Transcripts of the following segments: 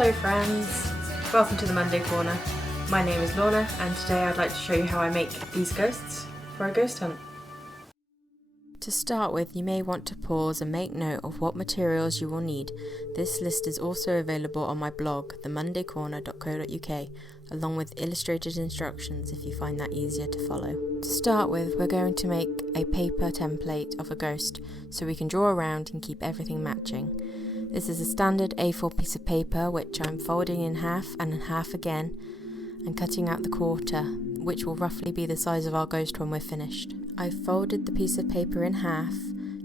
Hello friends, welcome to the Monday Corner. My name is Lorna and today I'd like to show you how I make these ghosts for a ghost hunt. To start with, you may want to pause and make note of what materials you will need. This list is also available on my blog, themondaycorner.co.uk, along with illustrated instructions if you find that easier to follow. To start with, we're going to make a paper template of a ghost so we can draw around and keep everything matching. This is a standard A4 piece of paper which I'm folding in half and in half again and cutting out the quarter, which will roughly be the size of our ghost when we're finished. I've folded the piece of paper in half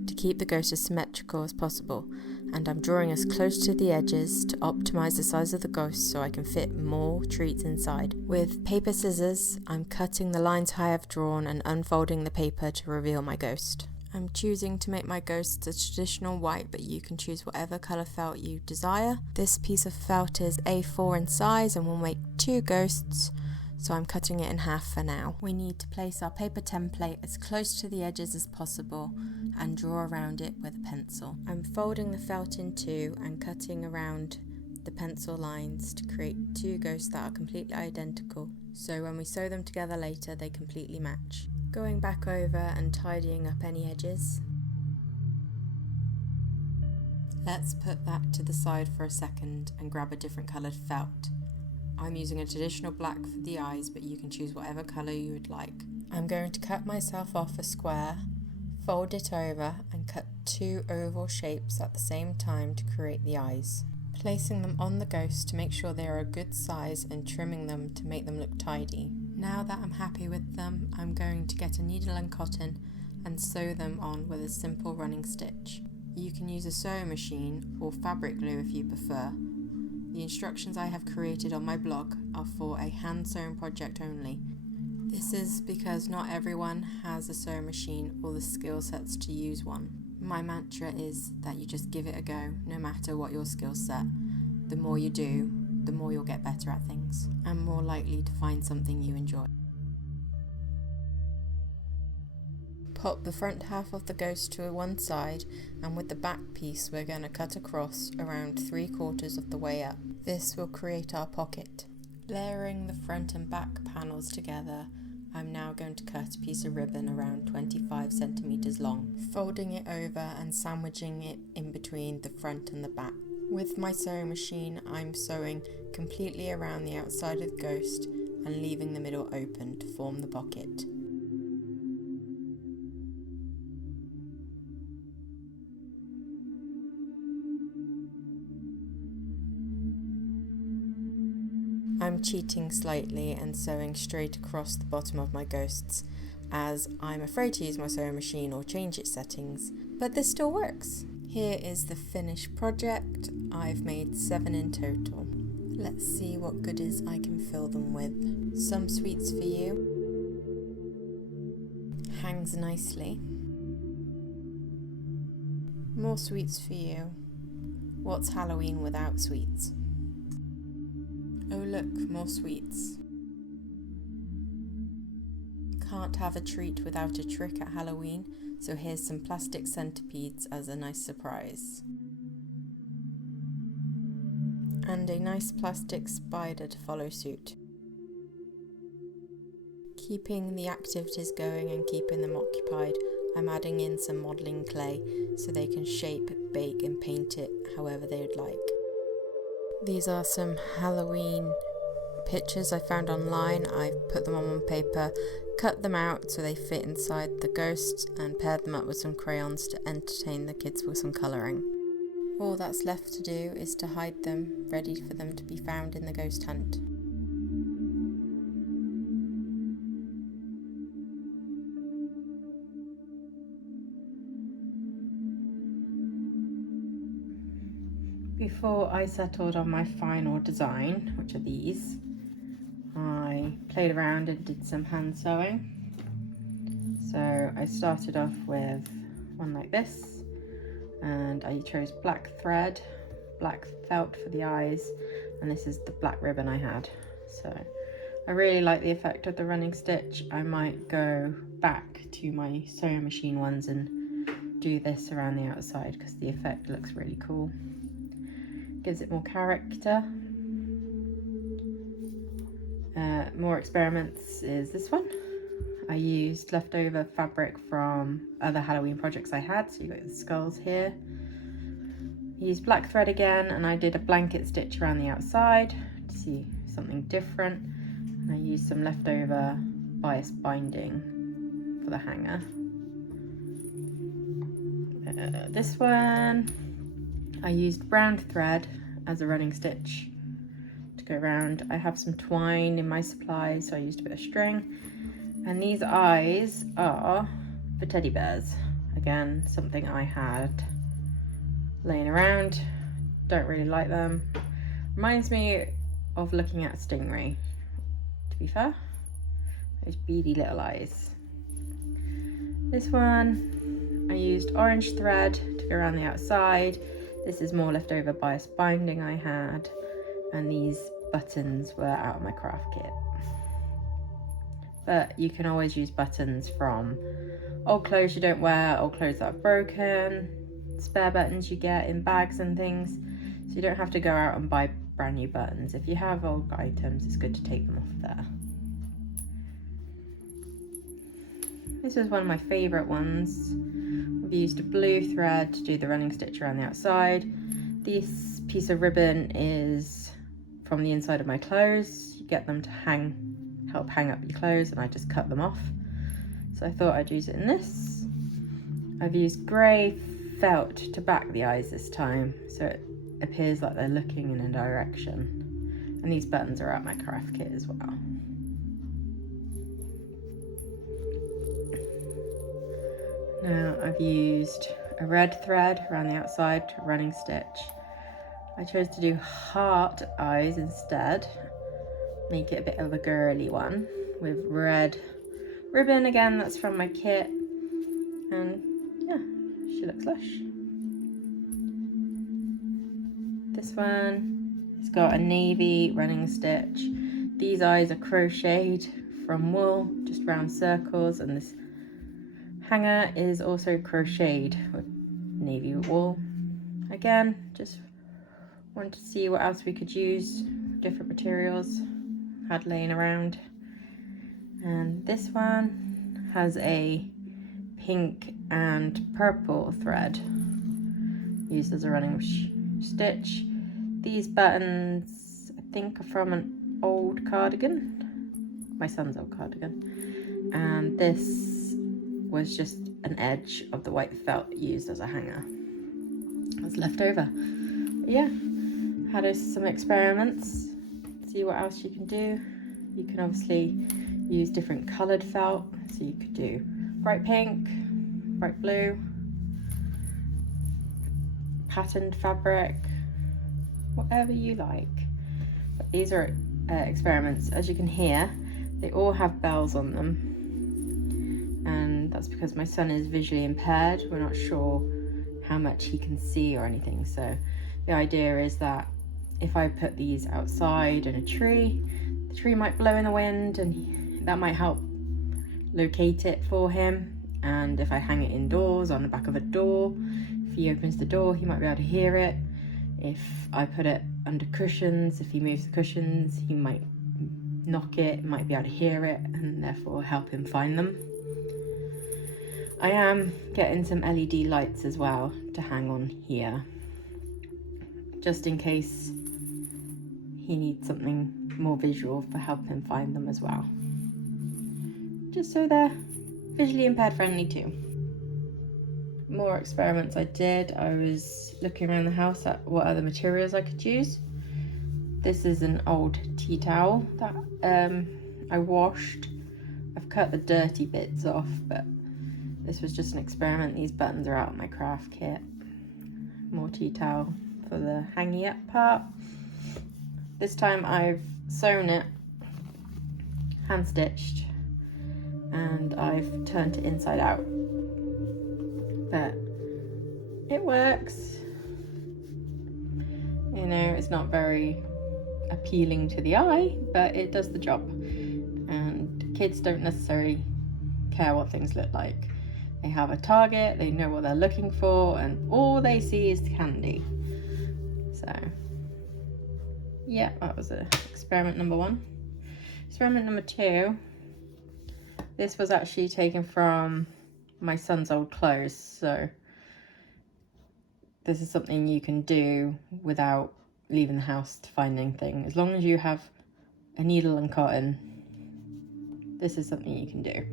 to keep the ghost as symmetrical as possible, and I'm drawing as close to the edges to optimise the size of the ghost so I can fit more treats inside. With paper scissors, I'm cutting the lines I have drawn and unfolding the paper to reveal my ghost. I'm choosing to make my ghosts a traditional white, but you can choose whatever colour felt you desire. This piece of felt is A4 in size and will make 2 ghosts, so I'm cutting it in half for now. We need to place our paper template as close to the edges as possible and draw around it with a pencil. I'm folding the felt in 2 and cutting around the pencil lines to create 2 ghosts that are completely identical, so when we sew them together later they completely match. Going back over and tidying up any edges. Let's put that to the side for a second and grab a different coloured felt. I'm using a traditional black for the eyes, but you can choose whatever colour you would like. I'm going to cut myself off a square, fold it over and cut 2 oval shapes at the same time to create the eyes. Placing them on the ghost to make sure they are a good size and trimming them to make them look tidy. Now that I'm happy with them, I'm going to get a needle and cotton and sew them on with a simple running stitch. You can use a sewing machine or fabric glue if you prefer. The instructions I have created on my blog are for a hand sewn project only. This is because not everyone has a sewing machine or the skill sets to use one. My mantra is that you just give it a go, no matter what your skill set. The more you do, the more you'll get better at things and more likely to find something you enjoy. Pop the front half of the ghost to one side, and with the back piece we're going to cut across around 3/4 of the way up. This will create our pocket. Layering the front and back panels together, I'm now going to cut a piece of ribbon around 25 centimeters long, folding it over and sandwiching it in between the front and the back. With my sewing machine, I'm sewing completely around the outside of the ghost and leaving the middle open to form the pocket. I'm cheating slightly and sewing straight across the bottom of my ghosts, as I'm afraid to use my sewing machine or change its settings, but this still works. Here is the finished project. I've made 7 in total. Let's see what goodies I can fill them with. Some sweets for you. Hangs nicely. More sweets for you. What's Halloween without sweets? Oh look, more sweets. Can't have a treat without a trick at Halloween, so here's some plastic centipedes as a nice surprise. And a nice plastic spider to follow suit. Keeping the activities going and keeping them occupied, I'm adding in some modelling clay so they can shape, bake and paint it however they would like. These are some Halloween pictures I found online. I've put them on paper, cut them out so they fit inside the ghosts and paired them up with some crayons to entertain the kids with some colouring. All that's left to do is to hide them, ready for them to be found in the ghost hunt. Before I settled on my final design, which are these, I played around and did some hand sewing. So I started off with one like this, and I chose black thread, black felt for the eyes, and this is the black ribbon I had. So I really like the effect of the running stitch. I might go back to my sewing machine ones and do this around the outside because the effect looks really cool. Gives it more character. More experiments is this one. I used leftover fabric from other Halloween projects I had, so you got the skulls here. I used black thread again, and I did a blanket stitch around the outside to see something different. And I used some leftover bias binding for the hanger. This one, I used brown thread as a running stitch to go around. I have some twine in my supply, so I used a bit of string. And these eyes are for teddy bears. Again, something I had laying around. Don't really like them. Reminds me of looking at a stingray, to be fair. Those beady little eyes. This one, I used orange thread to go around the outside. This is more leftover bias binding I had. And these buttons were out of my craft kit. But you can always use buttons from old clothes you don't wear, old clothes that are broken, spare buttons you get in bags and things. So you don't have to go out and buy brand new buttons. If you have old items, it's good to take them off there. This is one of my favourite ones. I've used a blue thread to do the running stitch around the outside. This piece of ribbon is from the inside of my clothes. You get them to help hang up your clothes, and I just cut them off. So I thought I'd use it in this. I've used grey felt to back the eyes this time, so it appears like they're looking in a direction. And these buttons are out my craft kit as well. Now I've used a red thread around the outside to running stitch. I chose to do heart eyes instead. Make it a bit of a girly one with red ribbon. Again, that's from my kit. And yeah, she looks lush. This one has got a navy running stitch. These eyes are crocheted from wool, just round circles, and this hanger is also crocheted with navy wool. Again, just wanted to see what else we could use, different materials had laying around. And this one has a pink and purple thread used as a running stitch. These buttons I think are from an old cardigan, my son's old cardigan, and this was just an edge of the white felt used as a hanger. It's left over. But yeah, had some experiments. See what else you can do. You can obviously use different coloured felt, so you could do bright pink, bright blue, patterned fabric, whatever you like. But these are experiments. As you can hear, they all have bells on them, and that's because my son is visually impaired. We're not sure how much he can see or anything, so the idea is that if I put these outside in a tree, the tree might blow in the wind, and that might help locate it for him. And if I hang it indoors on the back of a door, if he opens the door, he might be able to hear it. If I put it under cushions, if he moves the cushions, he might knock it, might be able to hear it, and therefore help him find them. I am getting some LED lights as well to hang on here, just in case he needs something more visual for helping him find them as well. Just so they're visually impaired friendly too. More experiments I did. I was looking around the house at what other materials I could use. This is an old tea towel that I washed. I've cut the dirty bits off, but this was just an experiment. These buttons are out of my craft kit. More tea towel for the hanging up part. This time I've sewn it, hand stitched, and I've turned it inside out. But it works. You know, it's not very appealing to the eye, but it does the job. And kids don't necessarily care what things look like. They have a target, they know what they're looking for, and all they see is the candy. So yeah, that was experiment number 1. Experiment number 2. This was actually taken from my son's old clothes, so this is something you can do without leaving the house to find anything. As long as you have a needle and cotton, this is something you can do.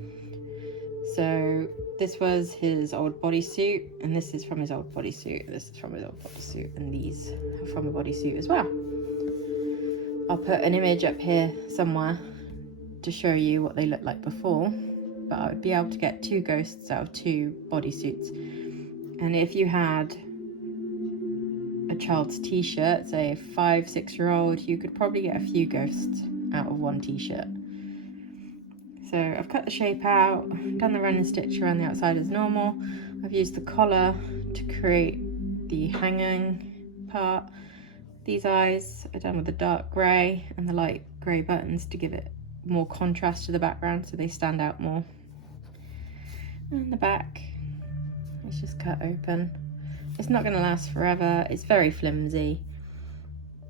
So this was his old bodysuit, and this is from his old bodysuit, this is from his old bodysuit, and these are from a bodysuit as well. I'll put an image up here somewhere to show you what they looked like before, but I would be able to get 2 ghosts out of 2 bodysuits. And if you had a child's t-shirt, say a 5-6-year-old, you could probably get a few ghosts out of 1 t-shirt. So I've cut the shape out, done the running stitch around the outside as normal. I've used the collar to create the hanging part. These eyes are done with the dark grey and the light grey buttons to give it more contrast to the background so they stand out more. And the back, it's just cut open. It's not going to last forever, it's very flimsy.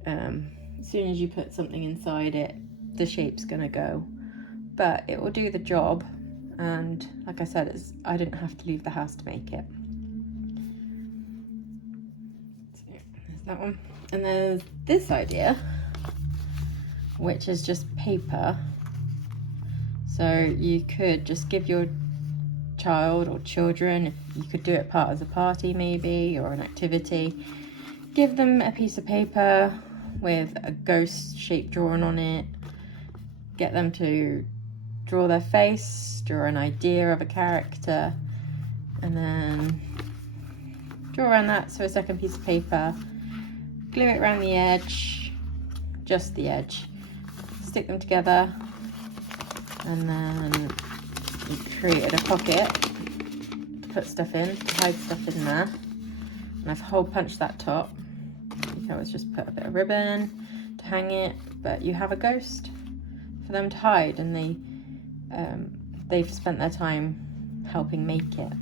As soon as you put something inside it, the shape's going to go. But it will do the job, and like I said, I didn't have to leave the house to make it. So there's that one. And there's this idea, which is just paper. So you could just give your child or children, you could do it part as a party maybe, or an activity. Give them a piece of paper with a ghost shape drawn on it. Get them to draw their face, draw an idea of a character, and then draw around that, so a second piece of paper, glue it around the edge, just the edge, stick them together, and then you created a pocket to put stuff in, to hide stuff in there. And I've hole punched that top. You can always just put a bit of ribbon to hang it, but you have a ghost for them to hide, and they've spent their time helping make it.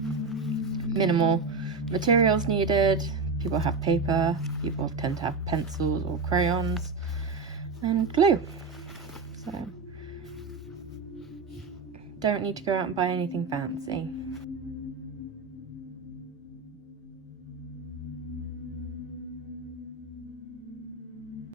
Minimal materials needed. People have paper, people tend to have pencils or crayons, and glue. So don't need to go out and buy anything fancy.